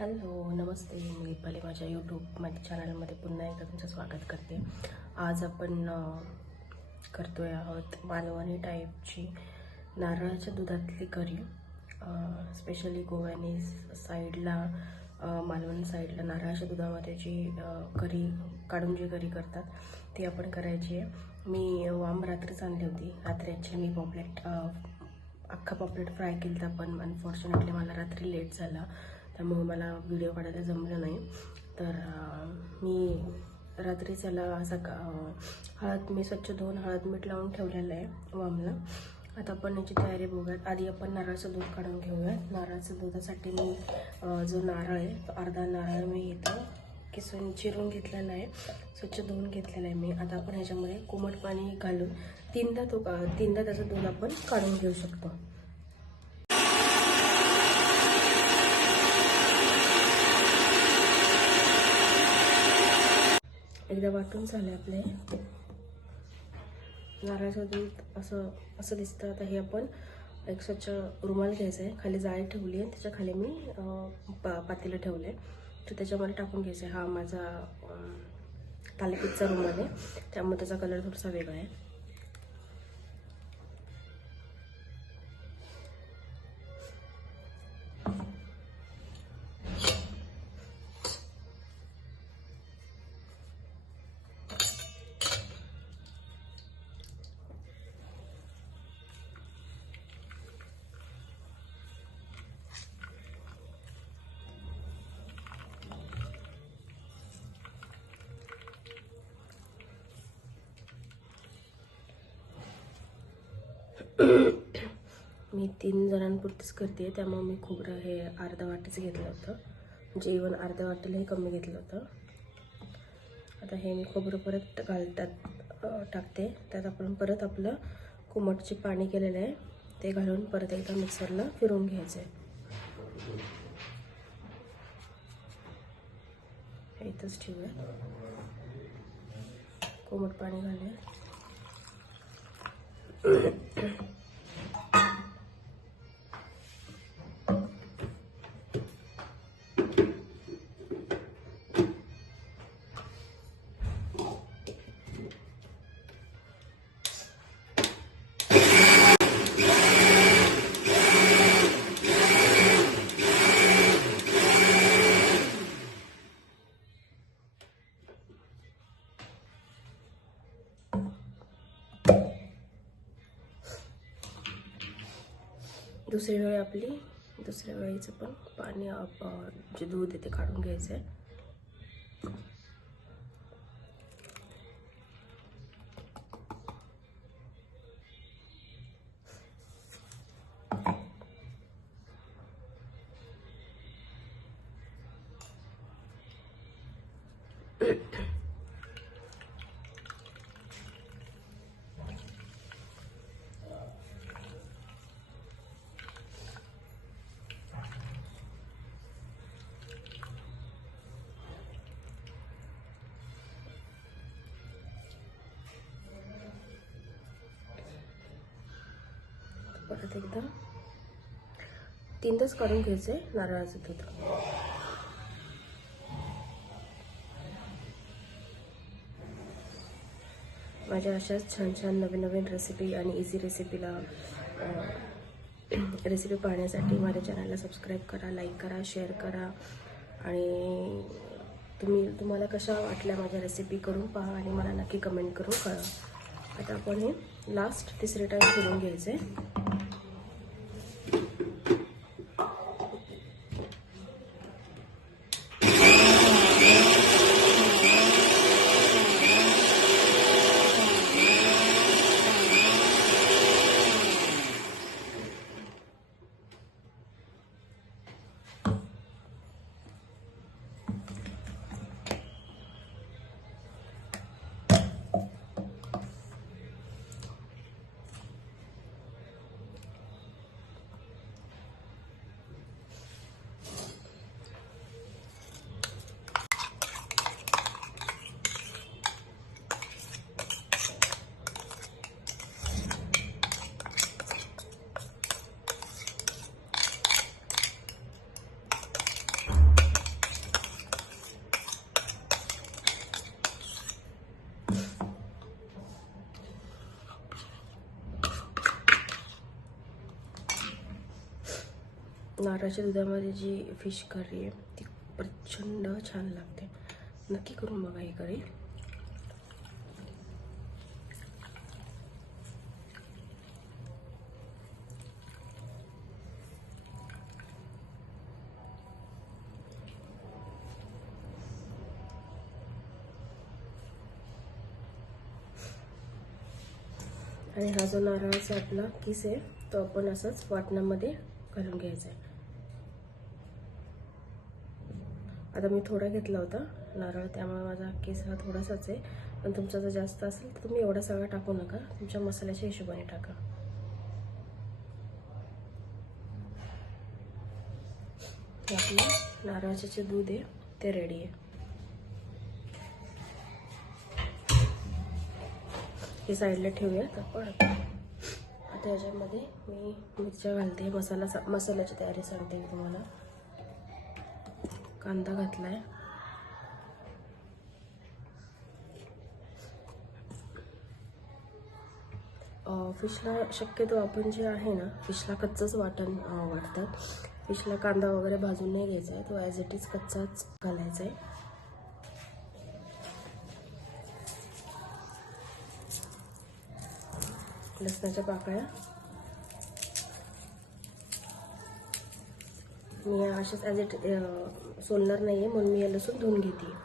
Hello नमस्ते, मी दीपाली माझ्या YouTube चॅनलमध्ये पुन्हा एकदा तुमचं स्वागत करते। आज आपण करतोय आहोत मालवणी टाईपची नारळाच्या दुधातली करी। स्पेशली गोव्यानी साईडला मालवणी साईडला नारळाच्या दुधामध्ये जी करी काढून जी करी करतात ती आपण करायची आहे। मी वाम रात्रीच आणली होती। रात्री ॲक्च्युली मी पॉपलेट अख्खा पॉपलेट फ्राय केलं होतं, पण अनफॉर्च्युनेटली मला रात्री लेट झाला, त्यामुळे मला व्हिडिओ काढायला जमलं नाही। तर मी रात्री त्याला हळद मी स्वच्छ धुवून हळद मीठ लावून ठेवलेलं आहे वामला। आता आपण याची तयारी बघूयात। आधी आपण नारळाचं दूध काढून घेऊयात। नारळाच्या दुधासाठी मी जो नारळ आहे तो अर्धा नारळ मी इथं किसून चिरून घेतलेला आहे, स्वच्छ धुवून घेतलेला आहे मी। आता आपण ह्याच्यामध्ये कोमट पाणी घालून तीनदा त्याचं दूध आपण काढून घेऊ शकतो। एकदा वाटून झाले आपले नारळाचं दूध असं दिसतं। आता हे आपण एक स्वच्छ रुमाल घ्यायचा आहे, खाली जाळी ठेवली आहे, त्याच्या खाली मी पातेलं ठेवलं आहे, तर त्याच्यामध्ये टाकून घ्यायचं आहे। हा माझा थालीपीठचा रुमाल आहे, त्यामुळे त्याचा कलर थोडासा वेगळा आहे। मी 3 जणांपुरतीच करते, त्यामुळे मी खोबरं हे अर्धा वाटीच घेतलं होतं, म्हणजे इवन अर्ध्या वाटीलाही कमी घेतलं होतं। आता हे मी खोबरं परत टाकते, त्यात आपण परत आपलं कोमटचे पाणी केलेलं आहे ते घालून परत एकदा मिक्सरला फिरवून घ्यायचं आहे। हे इथंच ठेवूया, कोमट पाणी घालूया। दुसऱ्या वेळीचं पण पाणी जे दूध आहे ते काढून घ्यायचं आहे। परत एकदा 3दाच काढून घ्यायचं आहे नारळाचं दूध। माझ्या अशाच छान छान नवीन रेसिपी आणि इझी रेसिपी पाहण्यासाठी माझ्या चॅनलला सबस्क्राईब करा, लाईक करा, शेअर करा, आणि तुम्हाला कशा वाटल्या माझ्या रेसिपी करून पहा आणि मला नक्की कमेंट करून कळवा। आता आपण हे लास्ट तिसरे टाइम फिरवून घ्यायचे। नारळाच्या दुधामध्ये जी फिश करी आहे ती प्रचंड छान लागते. नक्की करून बघा ही करी. आणि हा जो नारळाचा आपला किस आहे तो आपण असंच वाटणामध्ये घालून घ्यायचा आहे. आता मी थोडा घेतला होता नारळ, त्यामुळे माझा किस हा थोडासाच आहे. पण तुमचा जर जास्त असेल तर तुम्ही एवढा सगळा टाकू नका, तुमच्या मसाल्याच्या हिशोबाने टाका. आपलं नारळाचे जे दूध आहे ते रेडी आहे. हे साईडला ठेवूयात आपण. आता याच्यामध्ये मी मिरच्या घालते. मसाल्याची तयारी सांगते मी तुम्हाला. कांदा घातलाय, फिशला शक्यतो आपण जे आहे ना फिशला कच्चंच वाटण वाटतात. फिशला कांदा वगैरे भाजून नाही घ्यायचा आहे, तो ॲज इट इज कच्चाच घालायचा आहे. लसणाच्या पाकळ्या मी अशाच ॲज इट सोलणार नाही आहे, म्हणून मी लसूण धुवून घेते.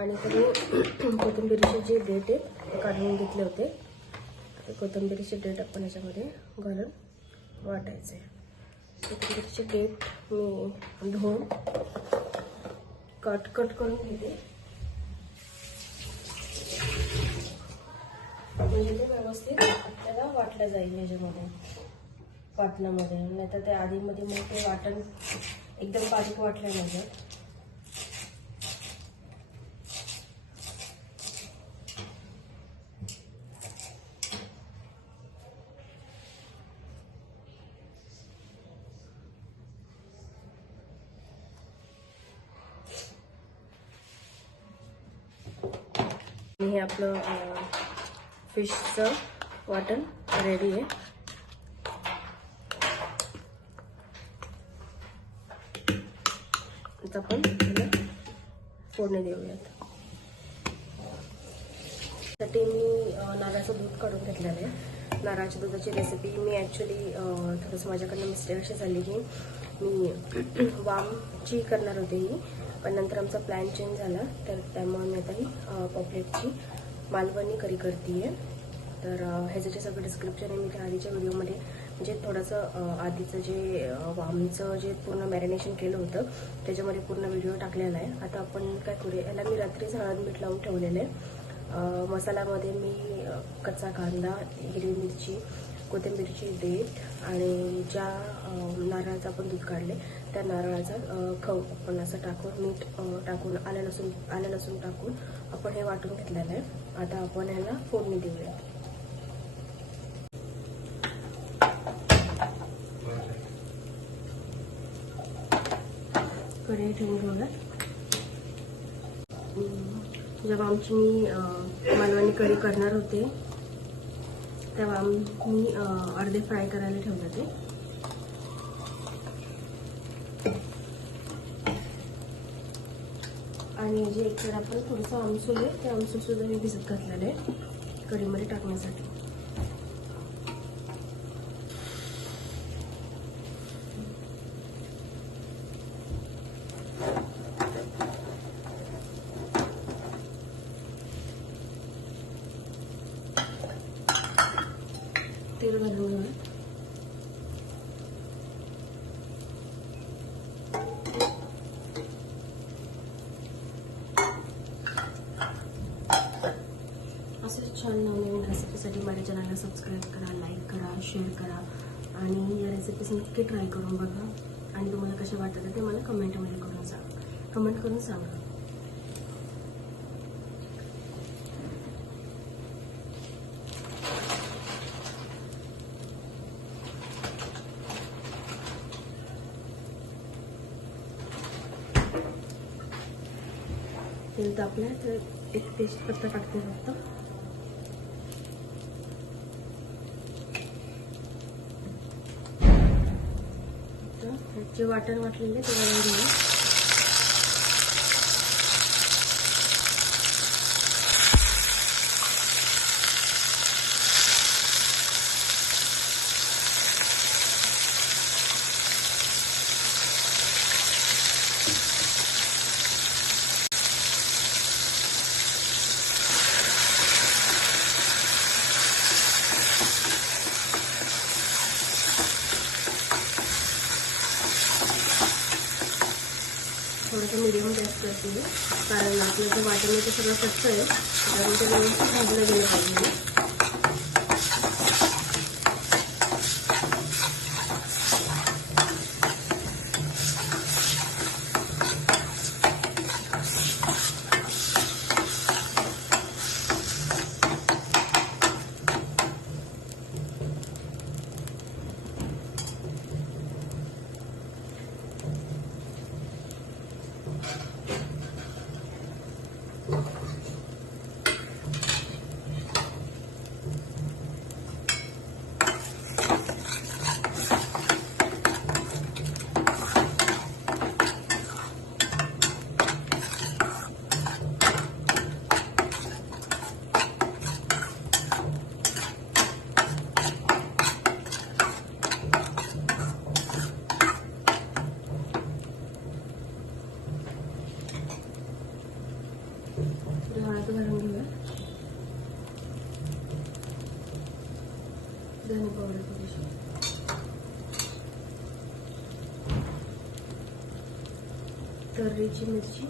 आणि तुम्ही कोथिंबीरचे जे देठ आहे ते काढून घेतले होते, ते कोथिंबीरचे देठ आपण याच्यामध्ये घालून वाटायचे. कोथिंबीरचे देठ मी धुवून कट करून घेते, म्हणजे ते व्यवस्थित त्याला वाटलं जाईल याच्यामध्ये वाटणामध्ये. नाहीतर ते आधीमध्ये मग ते वाटण एकदम बारीक वाटलं नाही जात. हे आपलं फिशचं वाटण रेडी आहे. आता आपण त्याला फोडणी देऊयात. त्यासाठी मी नारळाचं दूध काढून घेतलेलं आहे. नारळाच्या दुधाची रेसिपी मी ॲक्च्युली थोडंसं माझ्याकडनं मिस्टेक अशी झाली की मी वामची करणार होते ही, पण नंतर आमचा प्लॅन चेंज झाला, तर त्यामुळे मी आता ही पॉपलेटची मालवणी करी करते आहे. तर ह्याचं जे सगळं डिस्क्रिप्शन आहे मी त्या आधीच्या व्हिडिओमध्ये, म्हणजे थोडंसं आधीचं जे वामचं जे पूर्ण मॅरिनेशन केलं होतं त्याच्यामध्ये पूर्ण व्हिडिओ टाकलेला आहे. आता आपण काय करूया, याला मी रात्रीच हळद मीठ लावून ठेवलेलं आहे. मसाल्यामध्ये मी कच्चा कांदा, हिरवी मिरची, कोथिंबीरची देठ आणि ज्या नारळाचं आपण दूध काढले त्या नारळाचा खव आपण असं टाकून मीठ टाकून आलं लसूण टाकून आपण हे वाटून घेतलेलं आहे. आता आपण ह्याला फोडणी देऊया. कढई ठेवून घेऊया. जेव्हा आमची मी मालवणी कढी करणार होते तेव्हा मी अर्धे फ्राय करायला ठेवले होते. आणि जे एकतर आपण थोडंसं आमसूल आहे ते आमसूल सुद्धा मी भिजत घातलेलं आहे कढीमध्ये टाकण्यासाठी. तेल घालून घेऊया. असेच छान नवनवीन रेसिपीसाठी माझ्या चॅनलला सबस्क्राईब करा, लाईक करा, शेअर करा आणि या रेसिपीज नक्की ट्राय करून बघा. आणि तुम्हाला कशा वाटतात ते मला कमेंट करून सांगा. तेल तापलं तर एक तेजपत्ता टाकते फक्त. जे वाटण वाटलेले ते घालून घेऊ. थोडंसं मीडियम गॅस करते कारण आपलं जे वाटण आहे ते सगळं कच्च आहे त्यामुळे ते व्यवस्थित भाजलं गेलं पाहिजे. हळद घालून घेऊया. धने पावडर थोडीशी, तर्रीची मिरची,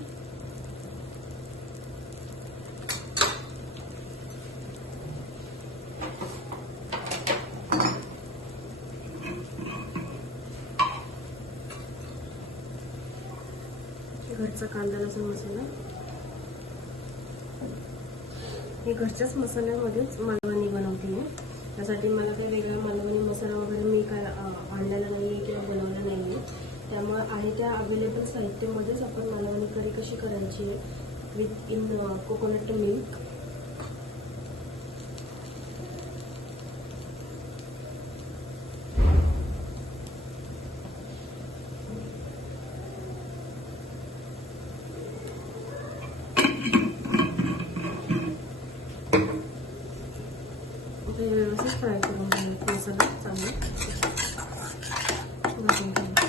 घरचा कांदा लसूण मसाला. हे घरच्याच मसाल्यामध्येच मालवणी बनवते मी. त्यासाठी मला काही वेगळा मालवणी मसाला वगैरे मी काय आणलेला नाही आहे किंवा बनवला नाही आहे. त्यामुळे आहे त्या अवेलेबल साहित्यामध्येच आपण मालवणी करी कशी करायची आहे विथ इन कोकोनट मिल्क. व्यवस्थित फ्राय करून घ्यायचं मसाला चांगला भाजून घ्यायचा.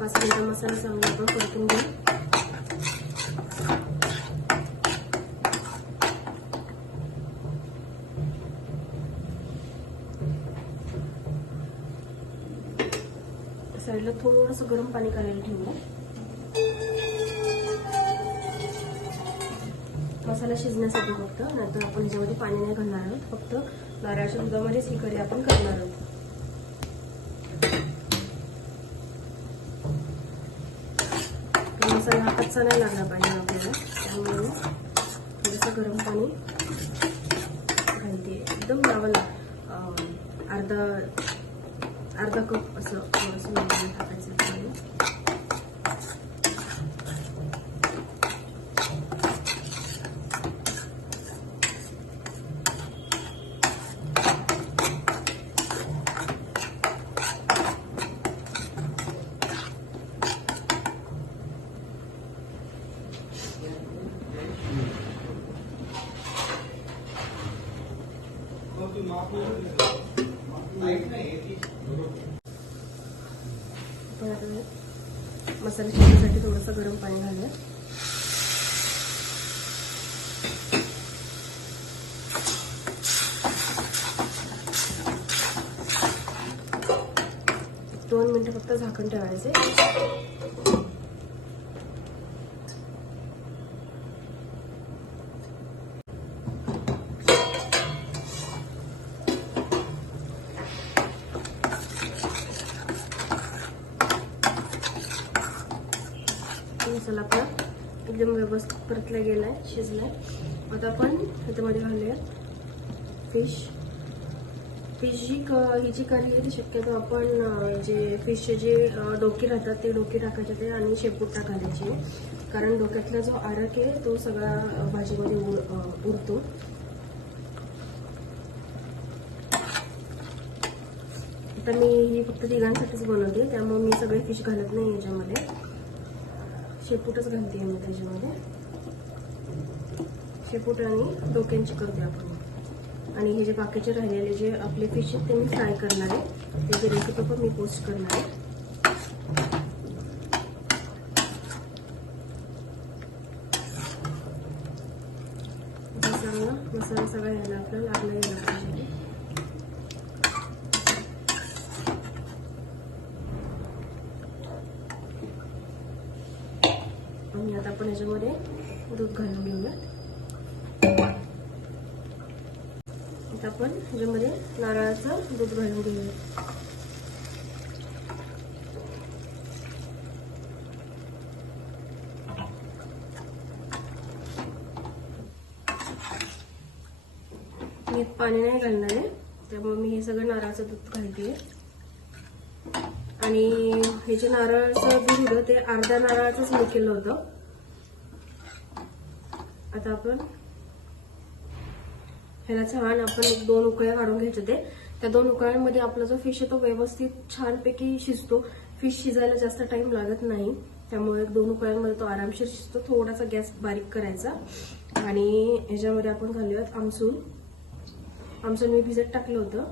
पाच मिनिटं मसाला चांगला आपण परतून घेऊ. साईडला थोडंसं गरम पाणी करायला ठेवूया. मसाला शिजण्यासाठी फक्त, नंतर आपण ह्याच्यामध्ये पाणी नाही घालणार आहोत. फक्त नारळाच्या दुधामध्येच ही करी आपण करणार आहोत. मसाला हा कच्चा नाही लागला पाहिजे आपल्याला, त्यामुळे थोडंसं गरम पाणी घालते. एकदम लावायला अर्धा कप असं थोडंसं टाकायचं पाणी. मसाला शिजण्यासाठी थोडंसं गरम पाणी घालूया. दोन मिनिटं फक्त झाकण ठेवायचे. मसाला आपला एकदम व्यवस्थित परतला गेलाय, शिजलाय. आता आपण ह्याच्यामध्ये घालूया फिश. ही जी करी आहे ती शक्यतो आपण जे फिशचे जे डोके राहतात ते डोके टाकायचे ते आणि शेपूट घालायची, कारण डोक्यातला जो आरक आहे तो सगळा भाजीमध्ये उरतो. आता मी ही फक्त तिघांसाठीच बनवते, त्यामुळे मी सगळे फिश घालत नाही याच्यामध्ये, शेपूटच घालते मी त्याच्यामध्ये. शेपूट आणि डोक्यांची करते आपण. आणि हे जे बाकीचे राहिलेले जे आपले फिश आहेत ते मी फ्राय करणार आहे, त्याची रेसिपी पण मी पोस्ट करणार आहे. मसाला सगळा यायला आपल्याला लागला गेला पाहिजे. आणि आता आपण याच्यामध्ये दूध घालून घेऊया. आता आपण ह्याच्यामध्ये नारळाचं दूध घालून घेऊया. मी पाणी नाही घालणार आहे, त्यामुळे मी हे सगळं नारळाचं दूध घालते. आणि हे जे नारळाचं दूध होतं ते अर्ध्या नारळाचंच मी केलं होतं. आता आपण ह्याला छान आपण 2 उकळ्या काढून घ्यायचे. त्या 2 उकळ्यांमध्ये आपला जो फिश आहे तो व्यवस्थित छानपैकी शिजतो. फिश शिजायला जास्त टाइम लागत नाही, त्यामुळे 2 उकळ्यांमध्ये तो आरामशीर शिजतो. थोडासा गॅस बारीक करायचा आणि ह्याच्यामध्ये आपण घालूयात आमसूल. आमसूल मी भिजत टाकलं होतं.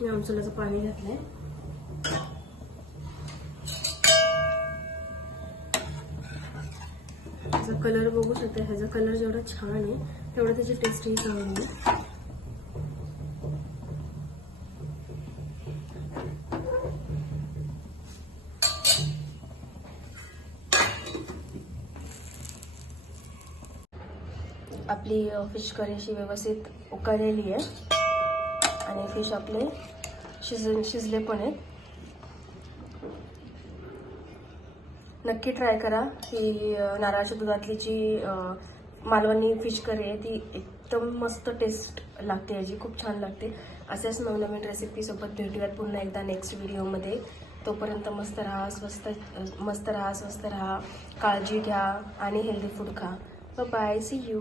मी आमसुलाचं पाणी घातलंय. ह्याचा कलर बघू शकता, ह्याचा कलर जेवढा छान आहे तेवढं त्याची टेस्ट ही चांगली आहे. आपली फिश करी अशी व्यवस्थित उकळलेली आहे आणि फिश आपले शिजले पण आहेत. नक्की ट्राय करा. ही नारळाच्या दुधातली जी मालवणी फिश करी आहे ती एकदम मस्त टेस्ट लागते, याची खूप छान लागते. असेच नवनवीन रेसिपी सोबत भेटूयात पुन्हा एकदा नेक्स्ट व्हिडिओमध्ये. तोपर्यंत मस्त राहा, स्वस्त राहा, काळजी घ्या आणि हेल्दी फूड खा. Bye, see you.